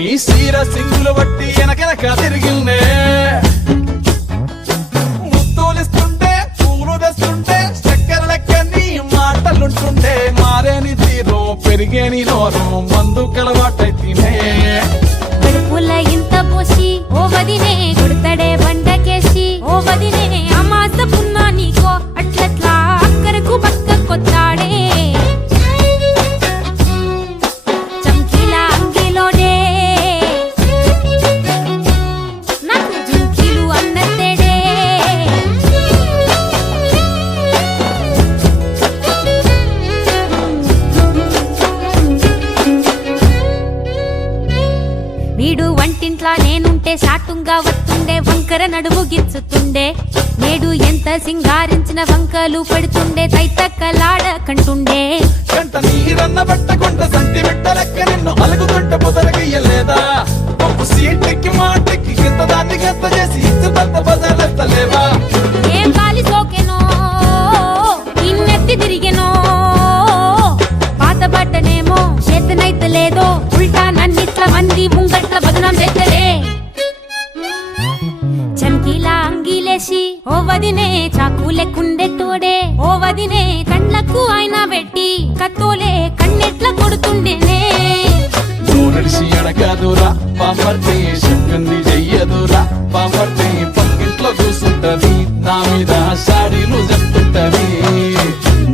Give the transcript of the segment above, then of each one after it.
నీ సీర సింగులు బట్టి వెనకెనక తిరిగిందే ముత్తులిస్తుంటే పూలు తెస్తుంటే చక్కెర లెక్క నీ మాటలుంటుంటే మారేని తీరు పెరిగేని నోరు మందు కలవాటైతేనే కడుపుల ఇంత పోసి ఓ వదినే కొడతడే బండకేసి ఓ వదినే అమాస పున్నా నీకో అట్లట్లా అక్కరకు పక్క కొత్తాడే చంకీలా అంగిలోడే నాకు జుంకీలు అన్నత్తేడే వీడు వంటింట్లా నేనుంటే సాటుంగా వస్తుండే వంకర నడుము గిచ్చుతుండే నేడు ఎంత సింగారించిన వంకలు పెడుతుండే తైతక్కలాడ కంటుండే కంట నీరన్న పట్టకుంట సంటి బిడ్డలెక్క నిన్ను అలుగుతుంట పొదరగయ్యలేదా పప్పు సీటెక్కి మాటెక్కి గింత దాన్ని గంత చేసి ఇచ్చు పెద్ద బజార్లెత్తలేవా ఏం గాలి సోకెనో ఇన్నెత్తి తిరిగెనో పాత బట్టనేమో చేతనైతే లేదో ఉల్టా నన్నిట్ల మంది ముంగట్ల బదనం చేస్తలే చంకీలా అంగిలేసి ఓ వదినే చాకులెక్కుండే తోడే ఓ వదినే కండ్లకు ఆయన పెట్టి కత్తోలే కన్నెట్ల కొడుతుండేనే నడిసి అడగదురా పాపర్తి చెప్పింది చెయ్యదురా పాపర్తి పక్కింట్లో కూసుంటది నా మీద సాడీలు చెప్తుంటది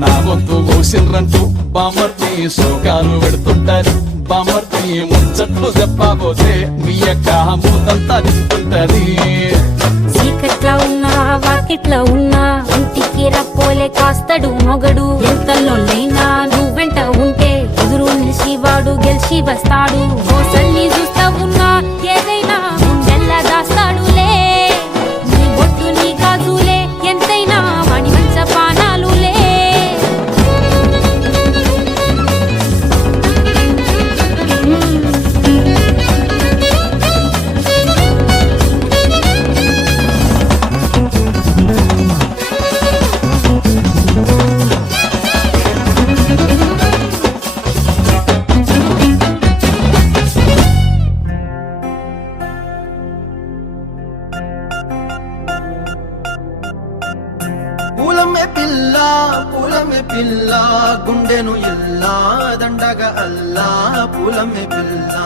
నా గొంతు కోసిర్రంటూ బామర్తి శోకాలు పెడుతుంటది బామర్తి ముచ్చట్లు చెప్పబోతే మీ యొక్క మూతంతా చెప్తుంటది చీకట్లా ఉన్నా వాకిట్లా ఉన్నా ఇంటికి రప్పోలే కాస్తడు మొగడు ఎంతలోనైనా నువ్వెంట ఉంటే ఎదురు నిలిచి వాడు గెలిచి వస్తాడు మోసల్ని చూస్తా ఉన్నా ఏదైనా గుండెల్లా దాస్తాడులే నీ బొట్టు నీ గాజులే ఎంతైనా వాడి మంచ పానాలులే పూలమే పిల్ల గుండెను ఎల్లా దండగా అల్లా పూలమే పిల్ల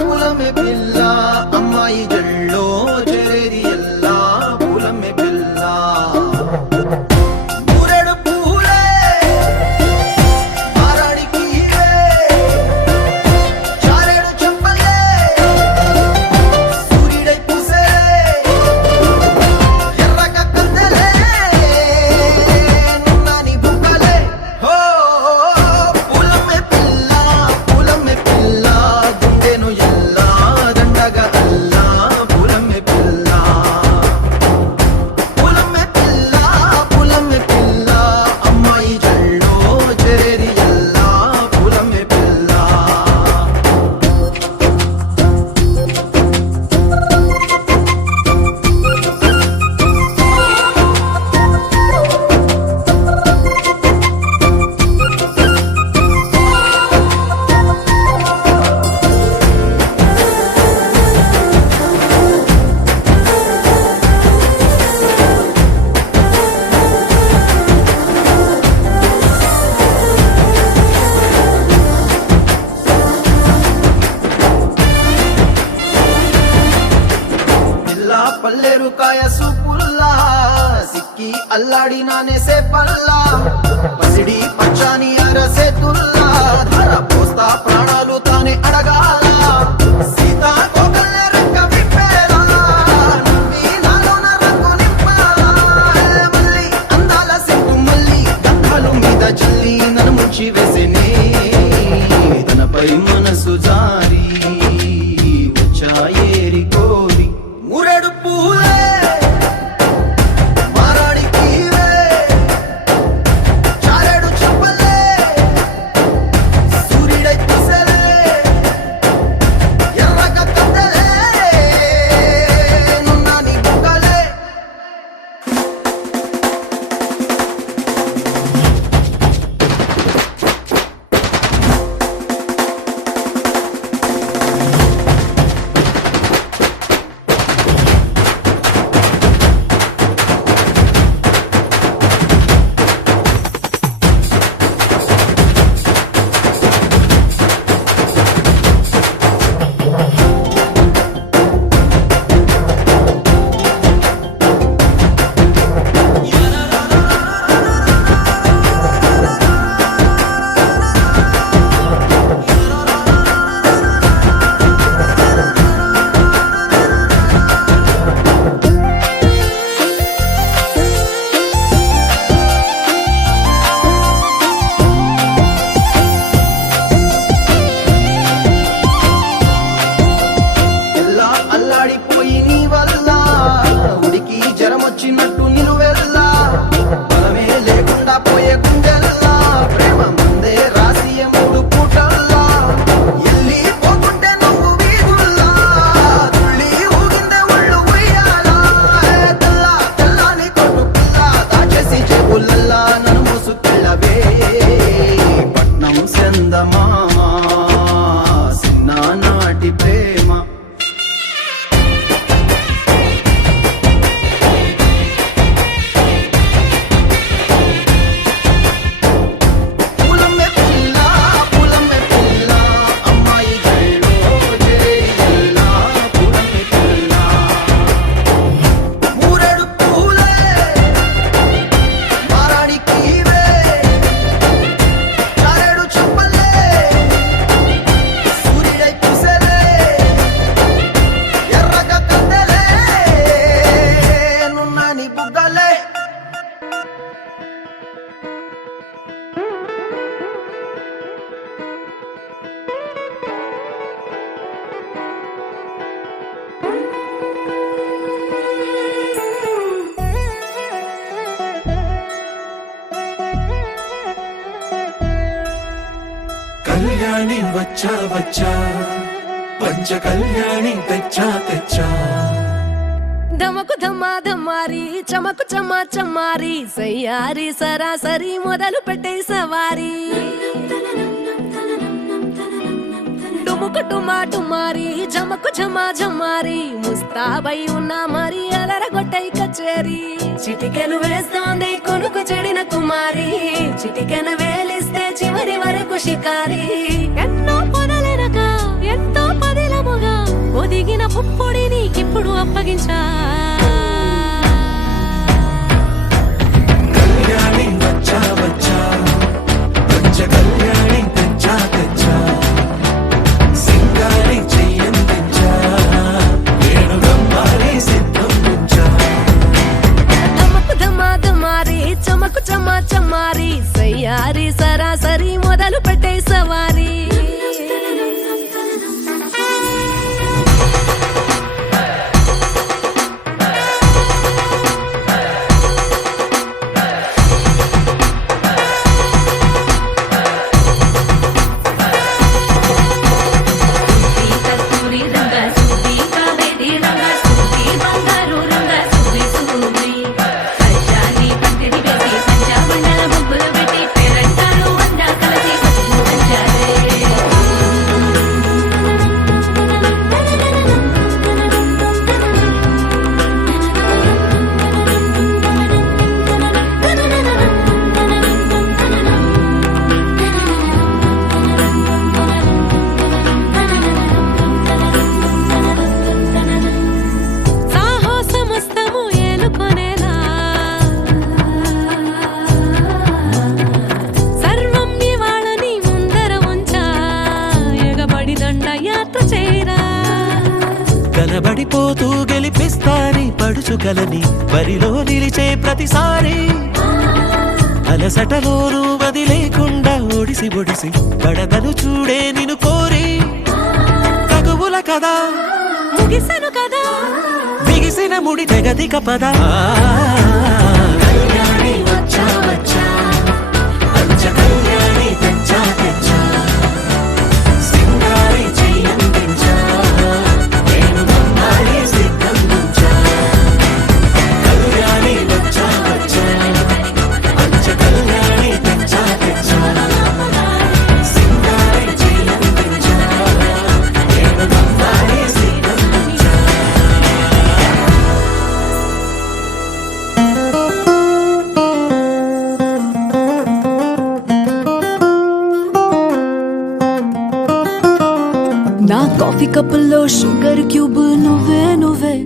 పూలమే పిల్ల అమ్మాయి జల్లో చేరేది ఎల్లా పూలమే పిల్ల ఊరెడు పూలే మారాడికి చారేడు చెప్పలే సూర్యుడై పూసే పూలమే పిల్ల గుండెను ఎల్లా దండగా అల్లా కళ్యాణి వచ్చా వచ్చా పంచ కళ్యాణి తెచ్చా తెచ్చా ధమకు ధమ్మా ధమ్మారి చమకు చమ్మా చమ్మారి సయ్యారి సరాసరి మొదలు పెట్టే సవారి డుముకు డుమా డుమారి జమకు ఝమా ఝమారి ముస్తాబై ఉన్నా మరి అదరగొట్టై కచేరి చిటికెను వేస్తోంది కొనుకు చెడిన కుమారి చిటికెను వేలిస్తే చివరి వరకు షికారి ఎన్నో పొదలెనక ఎంతో పదిలముగా ఒదిగిన పుప్పొడి నీకిప్పుడు అప్పగించా కళ్యాణి వచ్చా వచ్చా పంచ కళ్యాణి తెచ్చా తెచ్చా సింగారి చెయ్యందించా నేను గమ్మారి సిద్ధందించా ధమకు ధమా ధమారి చమకు చమ్మా చమ్మారి సయ్యారి సరాసరి మొదలు పెట్టే సవారి కనబడిపోతూ గెలిపిస్తాని పడుచుకలని బరిలో నిలిచే ప్రతిసారి అలసటలోనూ వదిలేకుండా ఒడిసి ఒడిసి పడదలు చూడే నిన్ను కోరి తగువుల కదా ముగిసను కదా బిగిసిన ముడి తెగదిక పద కళ్యాణి వచ్చా వచ్చా పంచ కళ్యాణి తెచ్చా తెచ్చా సింగారి చెయ్యందించా నేను గమ్మారి సిద్ధందించా కళ్యాణి వచ్చా వచ్చా పంచ కళ్యాణి తెచ్చా తెచ్చా సింగారి చెయ్యందించా నేను గమ్మారి సిద్ధందించా నా కాఫీ కప్పుల్లో షుగర్ క్యూబ్ నువ్వే నువ్వే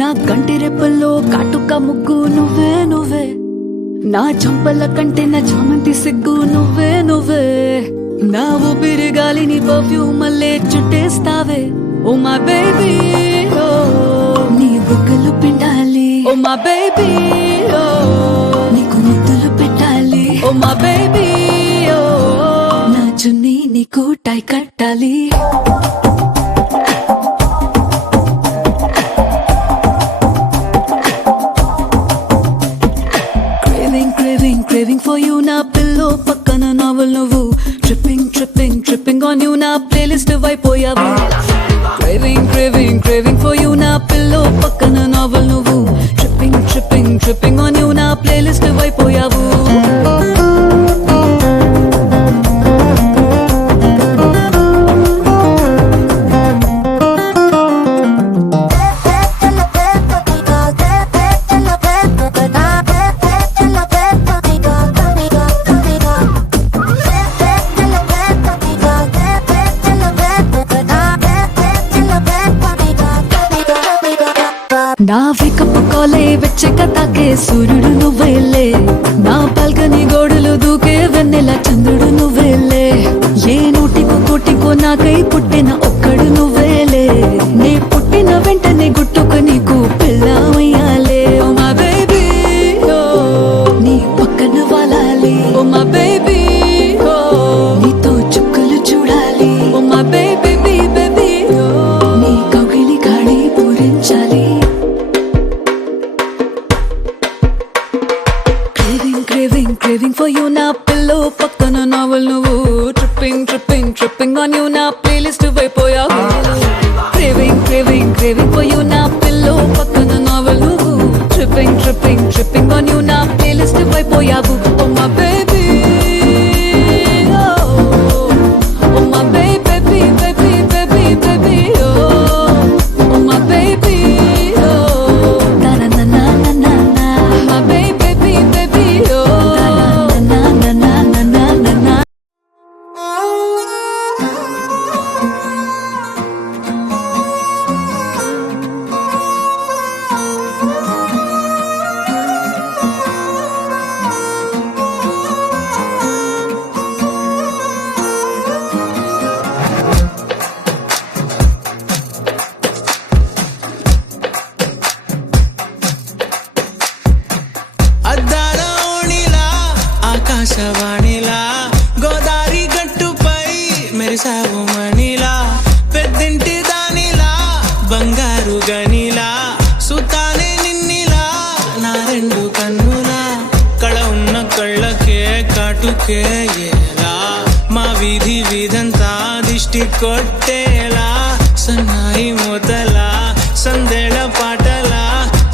నా కంటి రెప్పల్లో కాటుక ముగ్గు నువ్వే నువ్వే నా చంపల కంటే నా చామంతి సిగ్గు నువ్వే నువ్వే నా ఊపిరి గాలిని పర్ఫ్యూమ్ మల్లే చుట్టేస్తావే ఓ మా బేబీ ఓ నీ బుగ్గలు పిండాలి ఓ మా బేబీ ఓ నీకు ముద్దులు పెట్టాలి ఓ మా బేబీ ఓ నా చున్నీ నీకు టై కట్టాలి Craving for you na pillow pakkana novel nuvu tripping on you na playlist vaipoyavu craving for you na pillow pakkana novel nuvu tripping on you na playlist vaipoyavu నా వేకప్ కాలే వెచ్చక తాకే సూర్యుడు నువ్వేలే నా బాల్కనీ గోడలు దూకే వెన్నెల చంద్రుడు నువ్వేలే ఏ నోటికో కోటికో నాకై పుట్టిన ఒక్కడు నువ్వేలే నే పుట్టిన వెంటనే గుట్టుకు నీకు పిల్లమయ్యాలే ఓ మా బేబీ ఓ నీ పక్కన వాలాలి ఓ మా బేబీ ఓ నీతో చుక్కలు చూడాలి ఓ మా బేబీ బేబీ ఓ నీ కౌగిలి గాడి పూరించాలి Craving for you na pillow pakkana novel nuvu tripping tripping tripping on you నా ప్లేలిస్ట్ అయిపోయావు craving craving craving for you నా పిల్లో పక్కన నావెల్ నువ్వు tripping tripping tripping on you నా ప్లేలిస్ట్ అయిపోయావు oh my baby oh my baby baby baby baby oh my baby నా నా నా నా నా నా మై బేబీ బేబీ నా నా నా నా నా నా నా అద్దాల ఓణిలా ఆకాశవాణిలా గోదారి గట్టుపై మెరిసావు మణిలా పెద్దింటి దానిలా బంగారు గనిలా సుతానే నిన్నిలా నా రెండు కన్నులా కళ ఉన్న కళ్ళకే కాటుకే ఎలా మా వీధి వీధంతా దిష్టి కొట్టేలా సన్నాయి మూతలా సందేళ పాటలా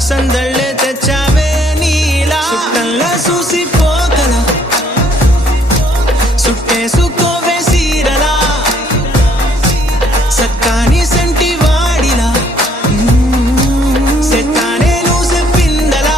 సందళ్ళే తెచ్చావే నీలా సుట్టల్లా చూసిపోగల సుట్టేసుకోవే సీరలా సక్కాని సంటి వాడిలా సెత్తానే నువ్వు చెప్పిందలా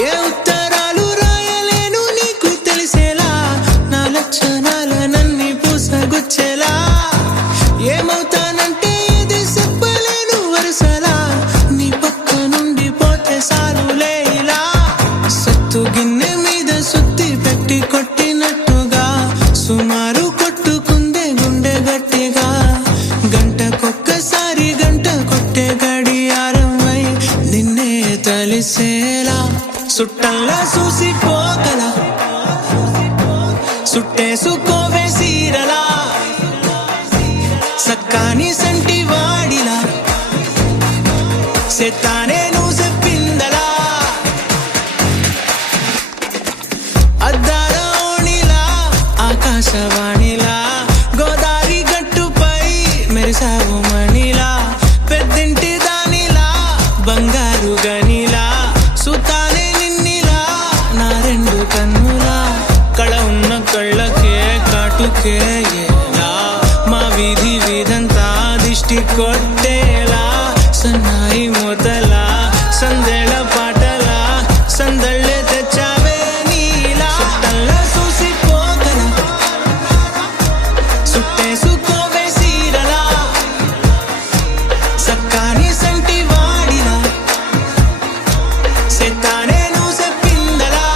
ఏ ఉత్తరాలు రాయలేను నీకు తెలిసేలా నా లక్షణాలనన్నీ పూసగుచ్చేలా ఏమవుతానంటే ఇది చెప్పలేను వరుసలా నీ పక్క నుండి పోతే సారులే ఇలా సత్తు గిన్నె మీద సుత్తి పెట్టి కొట్టినట్టుగా సుమారు కొట్టుకుందే గుండె గట్టిగా గంటకొక్కసారి గంట కొట్టే గడియారమై నిన్నే తలిసేలా సుట్టల్లా చూసిపోగల సుట్టేసుకోవే సీరలా సక్కాని సంటి వాడిలా సెత్తానే నువ్వు చెప్పిందలా అద్దాల ఓణిలా ఆకాశవాణిలా గోదారి గట్టుపై మెరిసావు మణిలా పెద్దింటి దానిలా బంగారు గనిలా సుతానే నిన్నిలా నా రెండు కన్నులా కళ ఉన్న కళ్ళకే కాటుకే ఎలా మా వీధి వీధంతా దిష్టి కొట్టేలా సన్నాయి మూతలా సందేళ పాటలా సందళ్ళే తెచ్చావే నీలా సుట్టల్లా చూసిపోగల సుట్టేసుకోవే సీరలా సక్కాని సంటి వాడిలా సెత్తానే నువ్వు చెప్పిందలా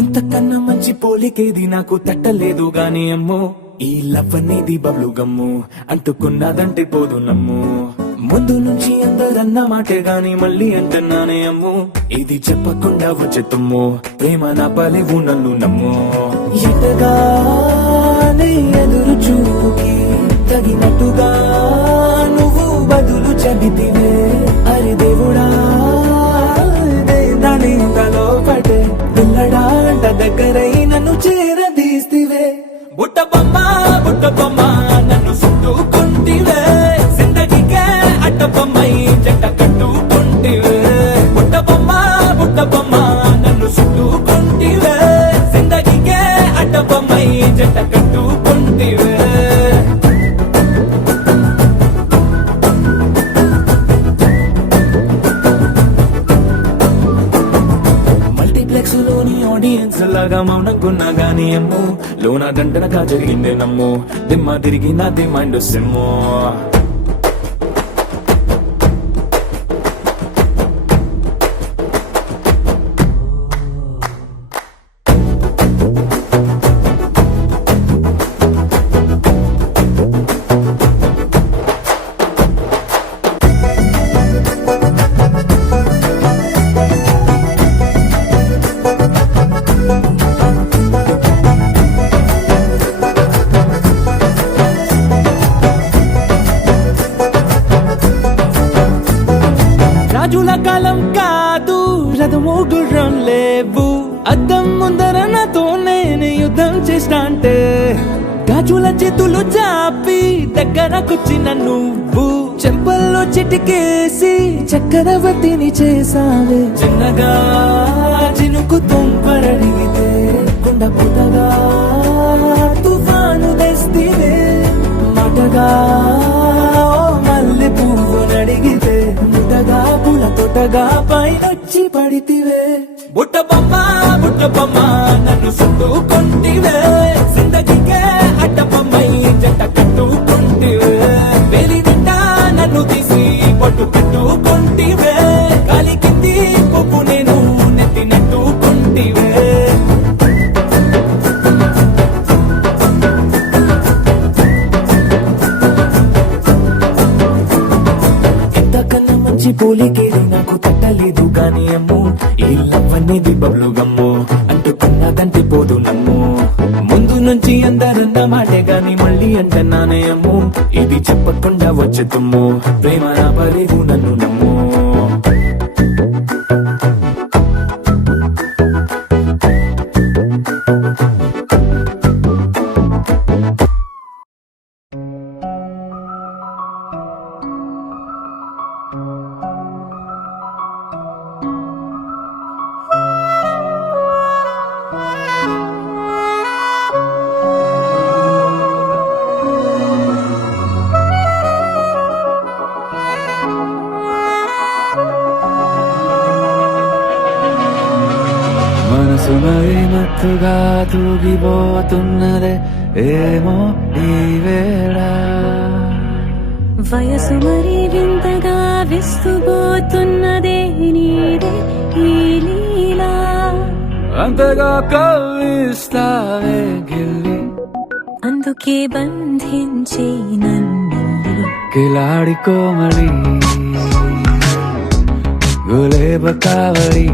ఇంతకన్నా మంచి పోలికేది నాకు తట్టలేదు గాని అమ్మో ఈ లవ్ అనేది బబ్లు గమ్ము అంటుకున్నదంటే పోదు నమ్ము ముందు నుంచి అందరన్న మాటే గాని మళ్ళీ అంటున్నానే అమ్ము ఇది చెప్పకుండా వచ్చే తుమ్ము ప్రేమ నా పలేవు నన్ను నమ్ము ఎటగానే ఎదురు చూకి తగినట్టుగా నువ్వు బదులు చెబితివే అరే దేవుడా దాని తలో పడే పిల్లడాంట దగ్గరై నన్ను చేరదీస్తివే బుట్ట బొమ్మ నన్ను చుట్టుకుంటివే జిందగీకే అట్ట బొమ్మై జంట కట్టుకుంటివే బుట్ట బొమ్మ నన్ను చుట్టుకుంటివే జిందగీకే అట్ట బొమ్మై జంట కట్టుకుంటివే మల్టీప్లెక్స్ లోని ఆడియన్స్ లా దాకా మౌనంకున్నా గానీ అమ్ము లోన దండనగా జరిగిందే నమ్ము దిమ్మ తిరిగి నాది మైండ్ సిమ్ము రాజుల కాలం కాదు రథము గుర్రం లేవు అద్దం ముందర నాతో నేను యుద్ధం చేస్తా అంటే గాజుల చేతులు చాపి దగ్గరకొచ్చిన నువ్వు చెంపల్లో చిటికేసి చక్రవర్తిని చేసావే చిన్నగా చినుకు తుంపరడిగితే కుండ పుట్టగా తుఫాను తెస్తివే మాటగా మల్లె పువ్వు నడిగితే ముటగా పుల తొటగా పైనొచ్చి పడితివే బుట్ట బొమ్మ నన్ను చుట్టుకొంటివే జిందగీకే అడ్డబొమ్మై జంట కట్టుకొంటివే వేలి నిండా నన్ను తీసి పట్టు పెట్టుకొంటివే గాలి కింది పువ్వు నేను నెత్తి నెట్టుకొంటివే ఎంతకన్నా మంచి పోలికేది నాకు తట్టలేదు గానీ అమ్ము ఈ లవ్ అనేది బబ్లు గమ్ము అంటుకున్నదంటే పోదు నమ్ము ముందు నుంచి అందరన్న మాటే గాని మళ్ళీ అంటున్నానే అమ్ము ఇది చెప్పకుండా వచ్చే తుమ్ము ప్రేమ నా పరేగు నన్ను నమ్ము మనసు మరి మత్తుగా తూగిపోతున్నదే ఏమో ఈ వేళ వయసు మరి వింతగా విస్తుపోతున్నదే నీదే ఈ లీలా అంతగా కవ్విస్తావే గిల్లి అందుకే బంధించే నన్ను కిలాడి కోమళి గులేబ కావళి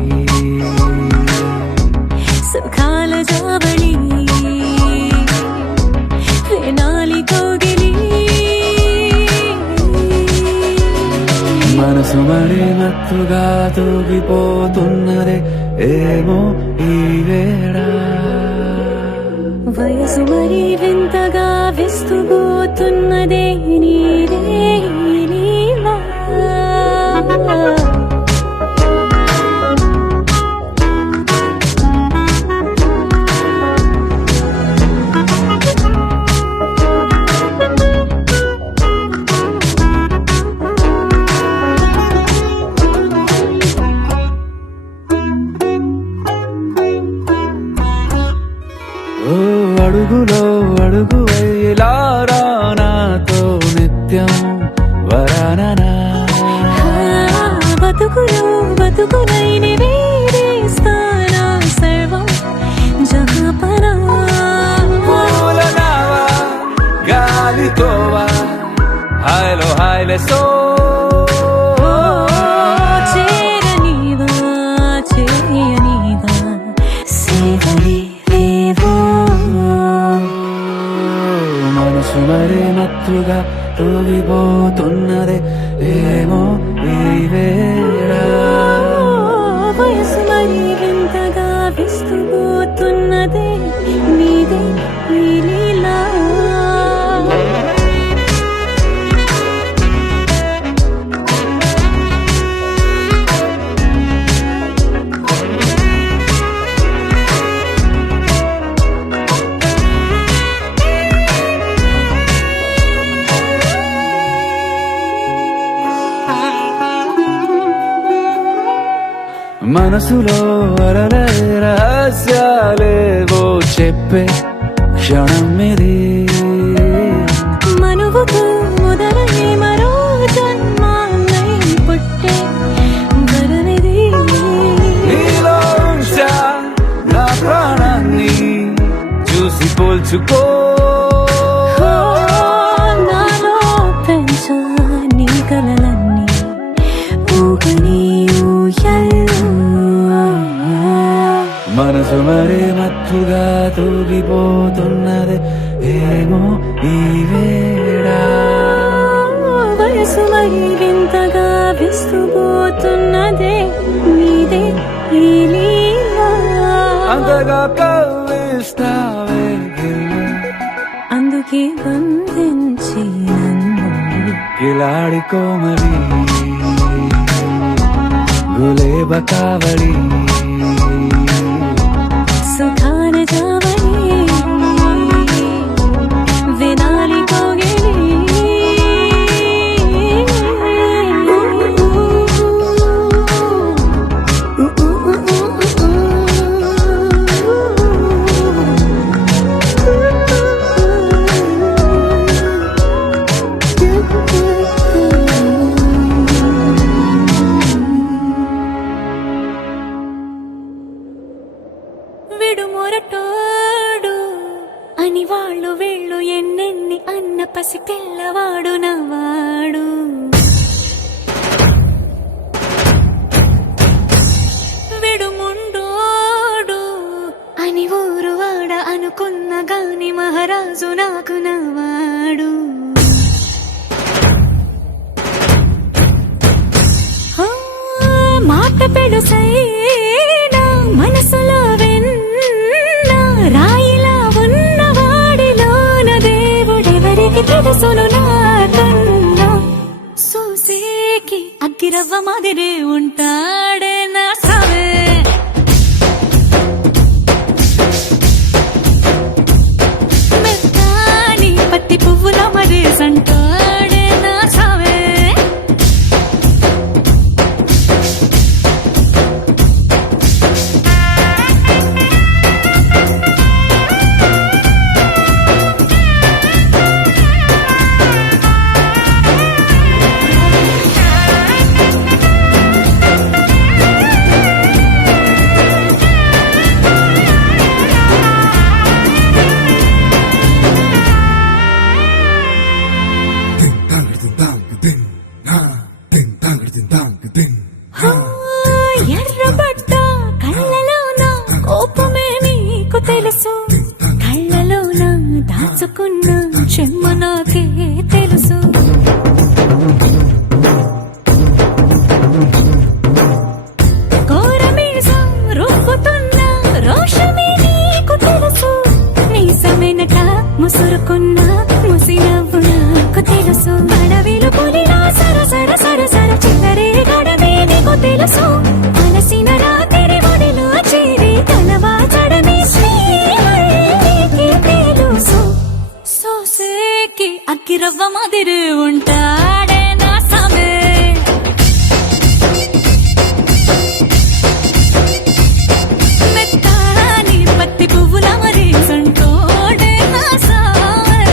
సుఖాల జాబళి వేనాలి కోగిలి మనసు మరి మత్తుగా తూగిపోతున్నదే ఏమో ఈ వేళ వయసు మరి వింతగా విస్తుపోతున్నదే నీదే ఈ లీలా ఓ అడుగులో అడుగు వేలారా నాతో నిత్యం వరాననా బతుకులైని వేరేస్తానా సర్వం జహాపనా పూలనావా గాలితోవా హాయ్లో హాయ్లే సో చేరనీవా చేయనీవా సేవలే లేవో మనసు మరి మత్తుగా తూగిపోతున్నదే ఏమో ఈ వేళ వయసు మరి వింతగా విస్తుపోతున్నదే నీదే ఈ లీలా మనసులో అలలే రహస్యాలే చెప్పే క్షణం ఇది మనువుకు మొదలై మరో జన్మాన్నై పుట్టే వరమిది నీలో ఉంచా నా ప్రాణాన్ని చూసి పోల్చుకో నాలో పెంచా నీ కలలన్నీ ఊగని ఊయల్లో మనసు మరే మత్తుగా తూగిపోతున్నది ఏమో ఈ వేళ వయసు మరి వింతగా విస్తుపోతున్నదే నీదే ఈ లీలా అంతగా కవ్విస్తావే గిల్లి అందుకే బంధించి నన్ను కిలాడి కోమలి గులేబ కావలి సుఖాన జావని వినాలి కోగిలి విడుమొరటోడు అని వాళ్ళు వీళ్ళు ఎన్నెన్ని అన్న పసి పిల్లవాడు నవ్వాడు విడుముండోడు అని ఊరు వాడ అనుకున్న గాని మహారాజు నాకు నవ్వాడు మాట పెడుసైనా మనసులో వెన్న రాయిలా ఉన్నవాడిలోన దేవుడెవరికి తెలుసును నాకన్నా సూసేకి అగ్గిరవ్వ మాదిరి ఉంటాడే నా సావే మెత్తాని పత్తి పువ్వుల మరి సంటాడే నా సావే ఎర్రబడ్డ కళ్ళలోన కోపమే నీకు తెలుసు కళ్ళలోన దాచుకున్న చెమ్మ నాకే తెలుసు కోరమీసం రుబ్బుతున్న రోషమే నీకు తెలుసు నీసమెనక ముసురుకున్న ముసినవ్వు నాకు తెలుసు అడవిలు పులిలా సరసర సరసర చిల్లరే గడమే నీకు తెలుసు అలసిన రాత్రి ఒడిలో చేరి తలవాచడమే శ్రీకి తెలుసు సోసేకి అగ్గిరవ్వ మాదిరి ఉంటాడే నా సామే మెత్తాని పత్తి పువ్వుల మరి సంటోడే నా సామే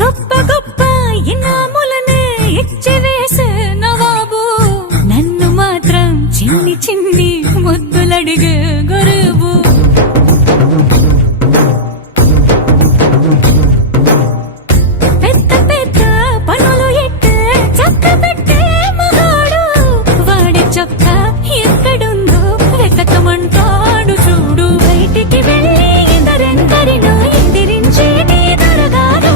గొప్ప గొప్ప ఇనాములనే ఇచ్చి వేసే నవాబు నన్ను మాత్రం చిన్ని చిన్ని ముద్దులడిగే గురువు పెద్ద పెద్ద పనులు ఎట్టే చక్క పెట్టే మగాడు వాడి చొక్క ఎక్కడుందో వెతకమంటాడు చూడు బయటికి వెళ్ళి ఇద్దరెందరినో ఎదిరించేటి దొరగారు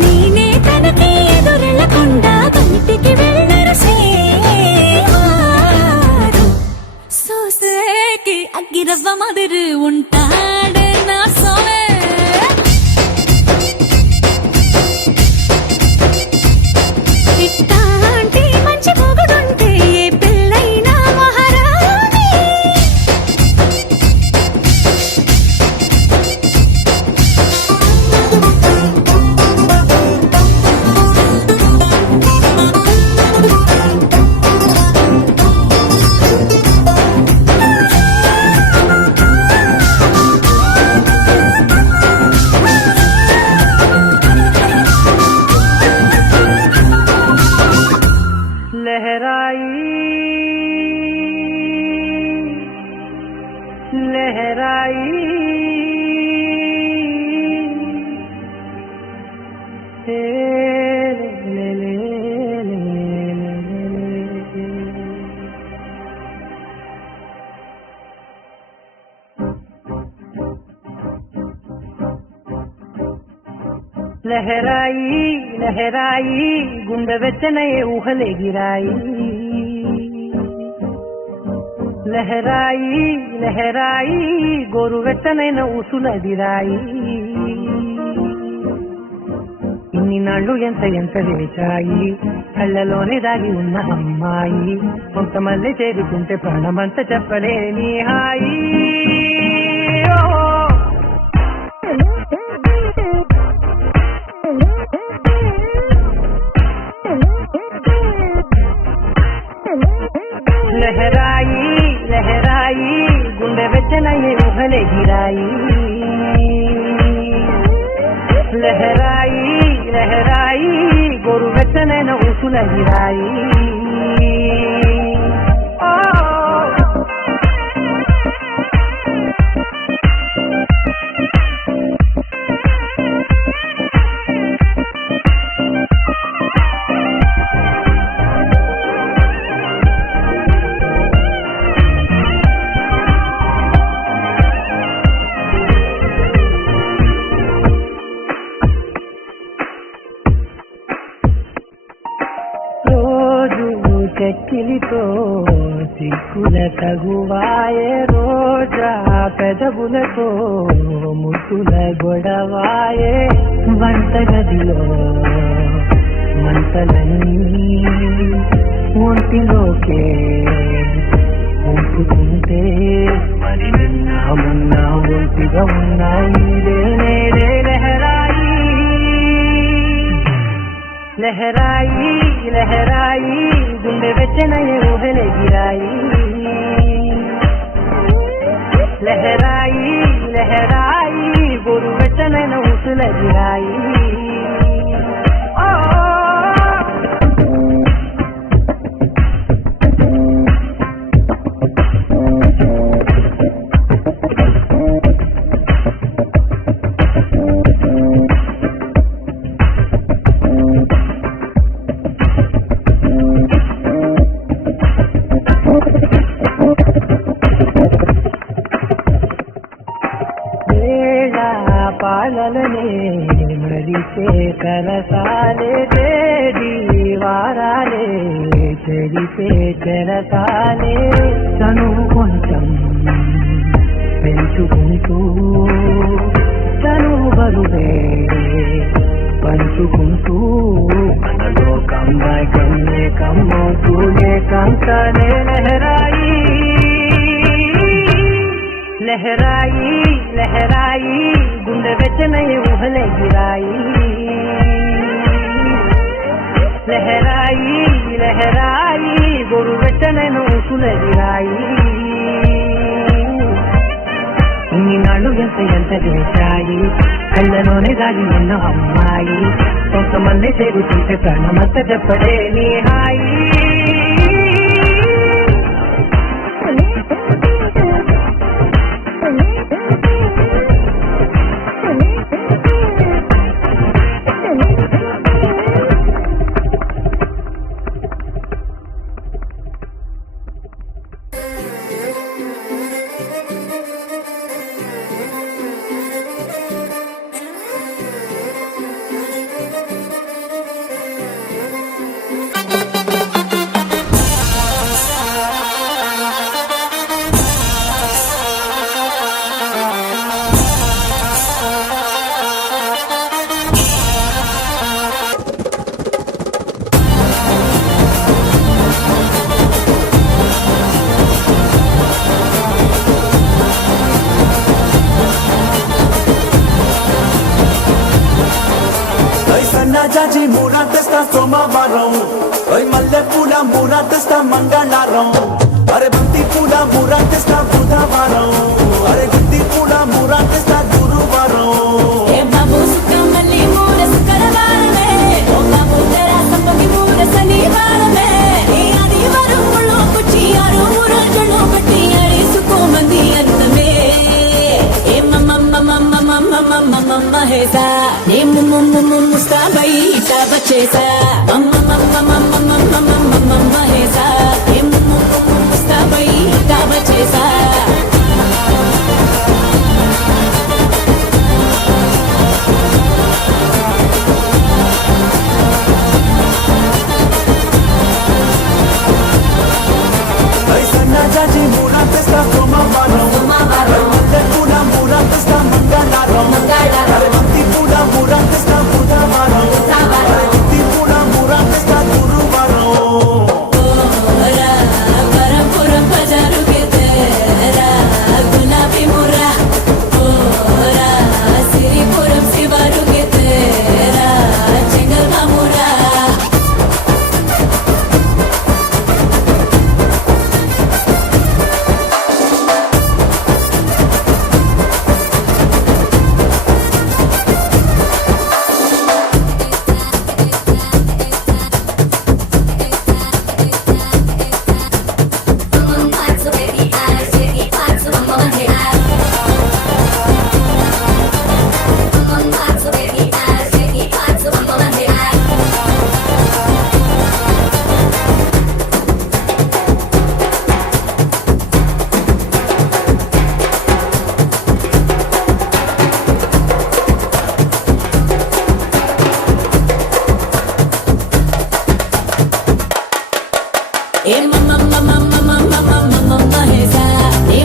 నేనే తనకి ఎదురెళ్ళకుండా బయటికి వెళ్ళరు శ్రీవారు செவ்வ மாதிரி ఉంటాడే నా సోమే ఇట్టాంటి మంచి మొగుడుంటే ఏ పిల్లైనా మహారాణి లహరాయి లహరాయి గుండె వెచ్చనయే ఊహలెగిరాయి లహరాయి లహరాయి గోరు వెచ్చనైన ఊసులదిరాయి ఇన్ని నాళ్ళు ఎంత ఎంత వేచాయి కళ్ళలోనే దాగి ఉన్న అమ్మాయి కొంతమంది చేరుకుంటే ప్రాణమంత చెప్పలేని హాయి లహరాయి లహరాయి గుండె వెచ్చనయ్యే ఊహలెగిరాయి లహరాయి లహరాయి గోరు వెచ్చనైన ఊసులగిరాయి చెక్కిలితో సిక్కుల తగువాయే రోజా పెదవులతో ముక్కుల గొడవాయే వంటగదిలో మంటలన్నీ ఒంటిలోకే ఉంపుతుంటే మరి నిన్న మొన్న ఒంటిగా ఉన్నాయి నేడే లహరాయి లహరాయి లహరాయి గుండె వెచ్చనయ్యే ఊహలెగిరాయి లహరాయి లహరాయి గోరు వెచ్చనైన ఊసులగిరాయి పాలలనే మరిచే కరసాలే తేడి వారాలే చెరిపే చెరసాలే తను కొంచెం పెంచుకుంటూ తను బరువే పంచుకుంటూ మనలో కమ్మాయి కమ్మే కమ్మవుతూనే కంకనే లహరాయి లహరాయి లహరాయి గుండె వెచ్చనయ్యే ఊహలెగిరాయి లహరాయి లహరాయి గోరు వెచ్చనైన ఊసులెగిరాయి ఇన్ని నాళ్ళు ఎంత ఎంత చేశాయి కళ్ళలోనే దాగి ఉన్న అమ్మాయి కొంతమంది చేరుతుంటే ప్రాణమంత చెప్పలేని హాయి జాజి మూర తెస్తా సోమవారం ఓయ్ మల్లె పూల మూర తెస్తా మంగళవారం అరే బంతి పూల మూర తెస్తా బుధవారం అరే గుత్తి పూల మూర తెస్తా గురువారం ఏ బాబు సుఖమల్లి మూర శుక్రవారమే ఓ బాబు తెరా సంపకి మూర శనివారమే ఈ ఆదివారం ముళ్ళు కుచ్చి ఆరు రోజులు బట్టి అడిసుకో మంది అందమే ఏ మమ్మ హేసా ఏ ముస్తాబై ఇటా బచేసా మమ్మ హేసా ఏ ముస్తాబై ఇటా బచేసా జాజి మూర తెస్తా సోమవారం మల్లె పూల మూర తెస్తా మంగళవారం అరే బంతి పూల మూర తెస్తా బుధవారం అరే గుత్తి పూల మూర తెస్తా గురువారం పరపురం బజారు కే తెరా గులాబీ ముర్రా ఓరా సిరిపురం శివారు కే తెరా చెంగల్ మామురా ఏ మమ్మ హేసా ఏ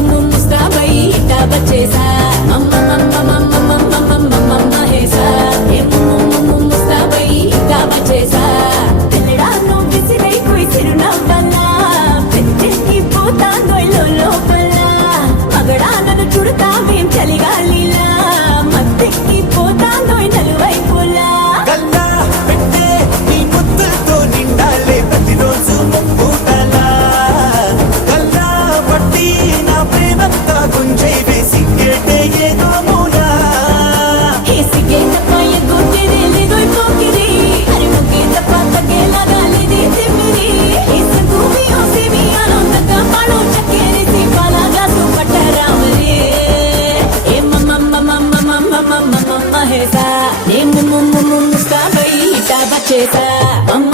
ముస్తాబై ఇటా బచేసా మమ్మ హేసా ఏ ముస్తాబై ఇటా బచేసా తెల్లడాను విసిరై పోయి సిరునవ్వలా పెద్దకి పోతాందో లోపల మగడానను చుడతావేం చలిగాలిలా మత్తెక్కి పోతాందో నలువైపులా గల్లా పెట్టే నీ ముద్దులతో నిండాలే ప్రతిరోజు పూటలా గల్లా పట్టి నా ప్రేమంతా గుంజై వేసి కేటే ఏదో మూలా హేసిగే తపాయ గోటెరే లేదోయ్ పోకిరి అరే ముగే తపాత గేలాగాలి దే తిమిరి ఇస్ భూమి ఓసిమి ఆనందక పాడో చక్కెరి సి పాలాగా సుపటరామరే ఏ మమ్మ హేసా ఏ ముస్తాబై ఇటా బచేసా మమ్మ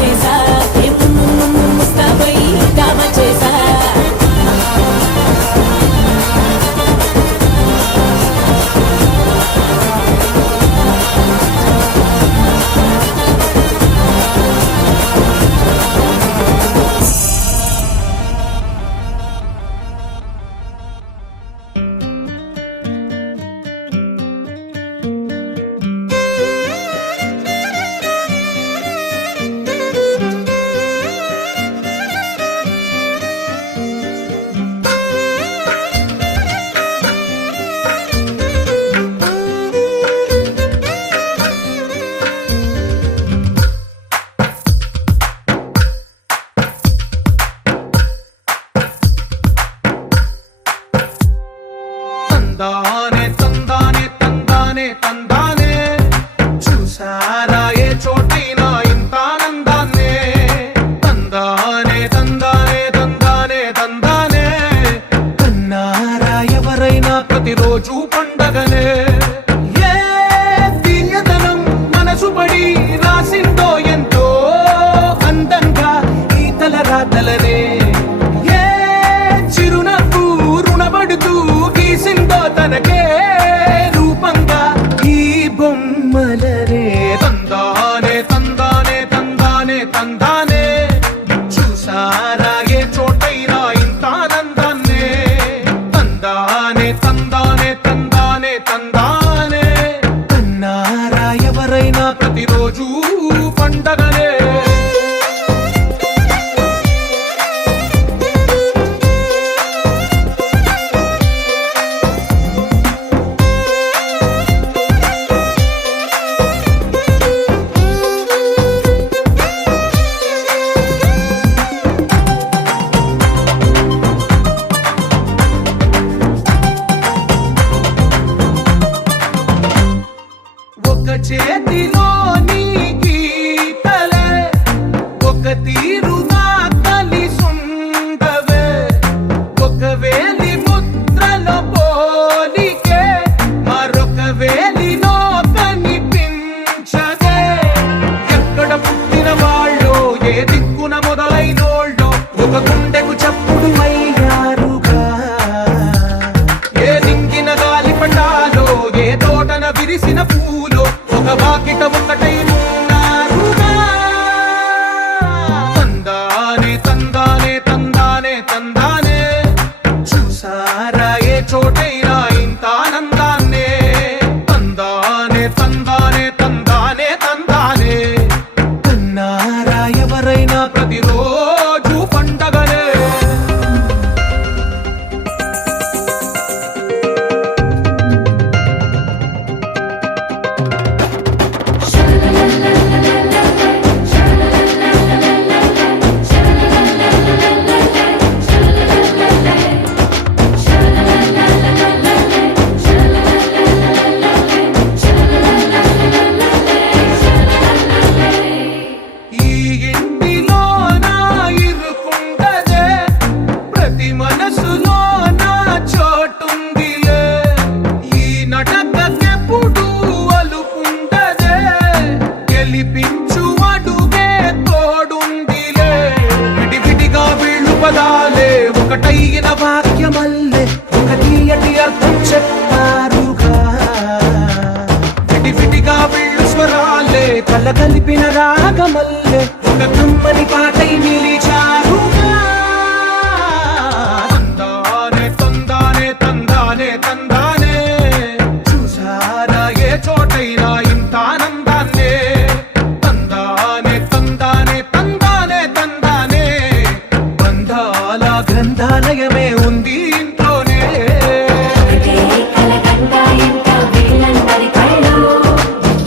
హేసా ఏ ముస్తాబై ఇటా బచేసా తందానే తందానే తందానే తందానే చూసారా ఏ చోటైనా ఇంత ఆనందాన్నే తందానే తందానే తందానే తందానే కన్నారా ఎవరైనా ప్రతిరోజు పండగనే ఏ తీయదనం మనసు పడి రాసిందో ఎంతో అందంగా ఈ తలరాతలనే ఏ చిరునవ్వు రుణపడుతూ గీసిందో తనకే రూపంగా ఈ బొమ్మలనే తందానే తందానే తందానే తందానే చూసారా ఏ చోటైనా ఇంత ఆనందాన్నే తందానే తందానే తందానే తందానే కన్నారా ఎవరైనా ప్రతిరోజు పండగనే ఇప్పుడు అయ్యారుగా. ఏ నింగిన గాలి పటాలో ఏ తోటన విరిసిన పూలో ఒక వాకిట ఒకటై ఉన్నారుగా. తందానే తందానే తందానే తందానే చూసారా ఏ చోటైనా ఇంత ఆనందాన్నే. తందానే తందానే తందానే తందానే కన్నారా ఎవరైనా ప్రతిరోజు పండగనే. ఈ ఇంటిలోన ఇరుకుండదే ప్రతి మనసులోన చోటుందిలే. ఈ నటకెప్పుడు అలుకుండదే గెలిపించు అడుగే తోడుందిలే. విడివిడిగా వీళ్ళు పదాలే ఒకటైన వాక్యమల్లే ఒక తీయటి అర్థం చెప్పారుగా. విడివిడిగా వీళ్ళు స్వరాలే కలగలిపిన రాగమల్లే ఒక కమ్మని పాటై నిలిచారుగా. తందానే తందానే తందానే తందానే చూసారా ఏ చోటైనా ఇంత ఆనందాన్నే. తందానే తందానే తందానే తందానే బంధాల గ్రంథాలయమే ఉంది ఇంట్లోనే. కలకండ ఇంట వీళ్ళందరి కళ్ళు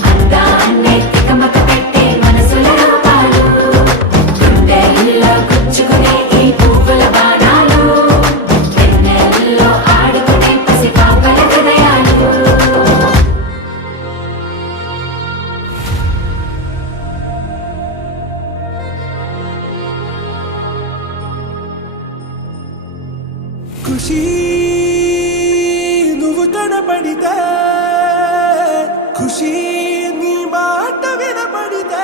అందాన్నే తికమక పెట్టే మనసుల రూపాలు. గుండెల్లో గుచ్చుకునే ఈ పువ్వుల బాణాలు వెన్నెల్లో ఆడుకునే పసిపాపల హృదయాలు. ఖుషి నువ్వు తడబడితే, ఖుషి నీ మాట వినపడితే,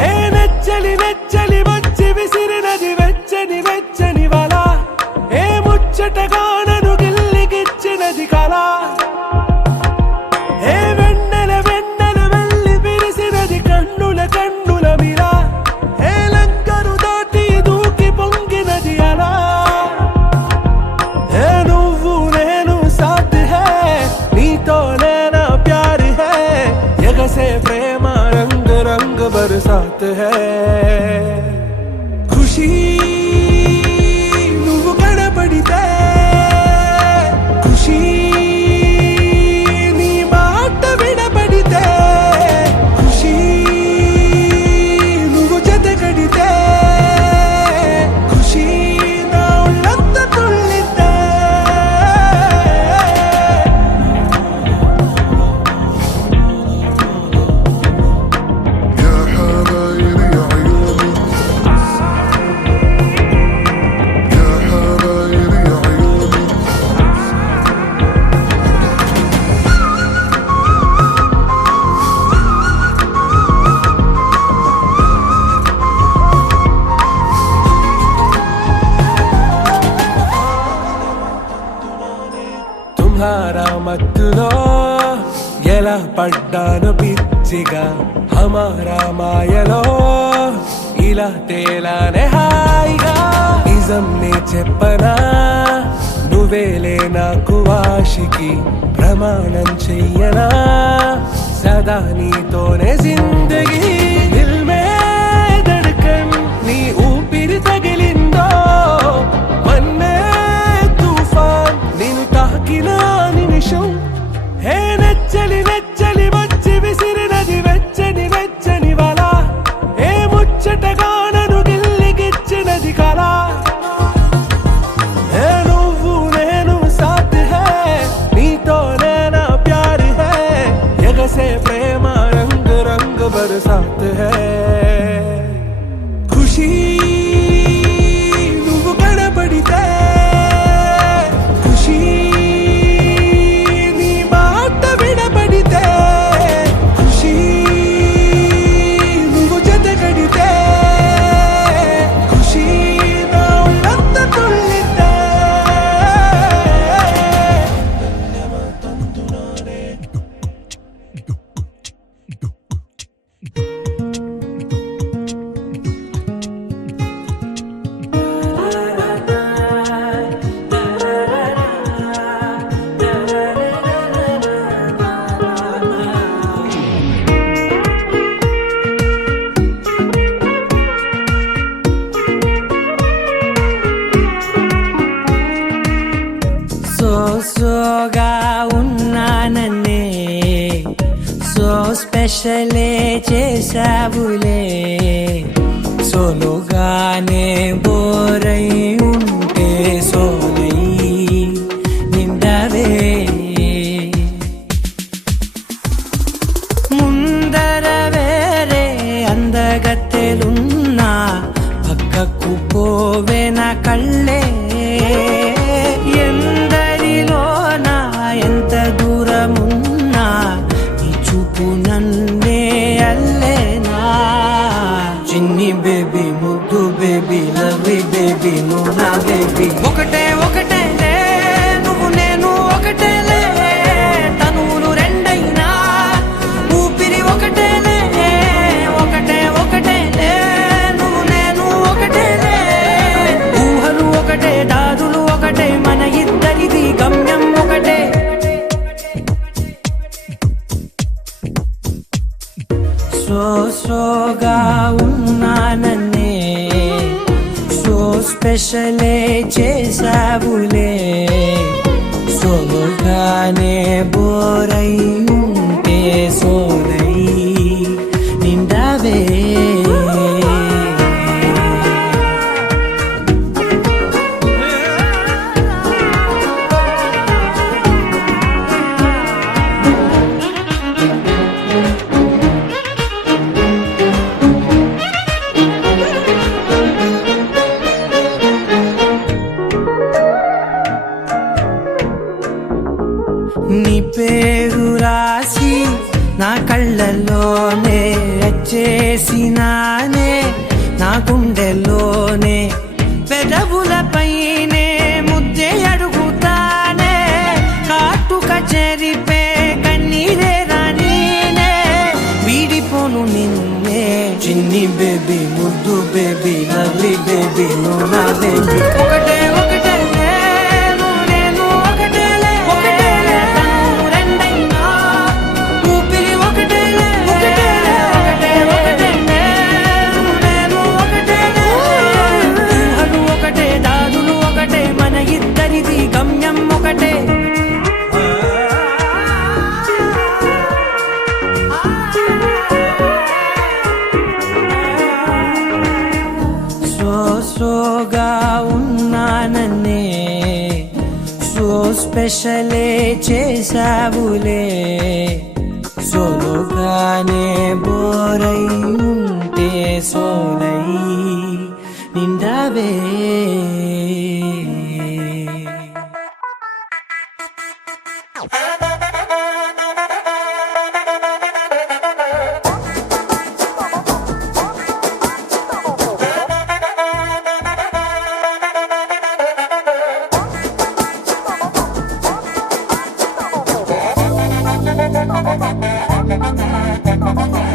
హే నెచ్చలి నెచ్చలి వచ్చి విసిరినది వెచ్చని వెచ్చని వల. ఏ ముచ్చటగా నన్ను గిల్లిగిచ్చినది కళ. ఏ వెన్నెల వెన్నెలు వెళ్ళి విరిసినది కన్నుల కన్నుల మిల. ఏ లంకను దాటి దూకి పొంగినది అలా. ఏ నువ్వు నేను సాథ్ హై నీతోనే నా ప్యార్ హై. ఎగసే ప్రేమ రంగ్ రంగ్ బరసాత్ హై. ఖుషి నువ్వు కనబడితే, ఖుషి నీ మాట వినపడితే, ఖుషి నువ్వు జతగడితే, ఖుషి నా ఉళ్ళంత తుళ్ళితే. يا حبايب يا عيوني، يا حبايب يا عيوني. తుమ్హారా మత్తులో ఎలా పడ్డాను పిచ్చిగా. హమారా మాయలో ఇలా తేలానే హాయిగా. నిజం నే చెప్పనా నువ్వేలే నాకు ఆశికి. ప్రమాణం చెయ్యనా సదా నీతోనే జిందగీ. దిల్ మే ధడ్కన్ నీ ఊపిరి తగిలిందో మన్నే తుఫాన్ నిన్ను తాకిన నిమిషం. హే నెచ్చలి నెచ్చలి వచ్చి విసిరినది వెచ్చని వెచ్చని వల. ఏ ముచ్చటగా నన్ను గిల్లిగిచ్చినది కళ. ఏ నువ్వు నేను సాథ్ హై నీతోనే నా ప్యార్ హై. ఎగసే ప్రేమ స్పెషలే చేసావులే సోలోగానే బోరై ఉంటే సోలై నిండవే ముందర వేరే అందగత్తెలున్నా పక్కకు పోవే నా కళ్ళే ఎందరిలోనా ఎంత దూరమున్నా నీ చూపు నన్నే అల్లేనా చిన్ని బేబీ ముద్దు బేబీ లవ్లీ బేబీ నువ్వు నా బేబీ ఒకటే ఒకటేలే నువ్వు నేను ఒకటేలే తనువులు రెండైనా ఊపిరి ఒకటేలే ఒకటే ఒకటేలే నువ్వు నేను ఒకటేలే ఊహలు ఒకటే దాదులు ఒకటే మన ఇద్దరిది గమ్యం ఒకటే సోగా ఉన్నానన్నే సో స్పెషలే చేసావులే సోగానే బోరై ఉంటే సోలై నిండవే నీ పేరు రాసి నా కళ్ళల్లోనే వచ్చేసినానే నా గుండెల్లోనే పెదవులపైనే ముద్దే అడుగుతానే కాటుక చెరిపే కన్నీరే రానీనే వీడిపోను నిన్నే చిన్ని బేబీ ముద్దు బేబీ లవ్లీ బేబీ నువ్వు నా బేబీ ఒకటే ఒకటే గమ్యం ఒకటే సోగా ఉన్నానన్నే సో స్పెషలే చేసావులే సోలోగానే బోరై ఉంటే సోలై నిండవే Thank you.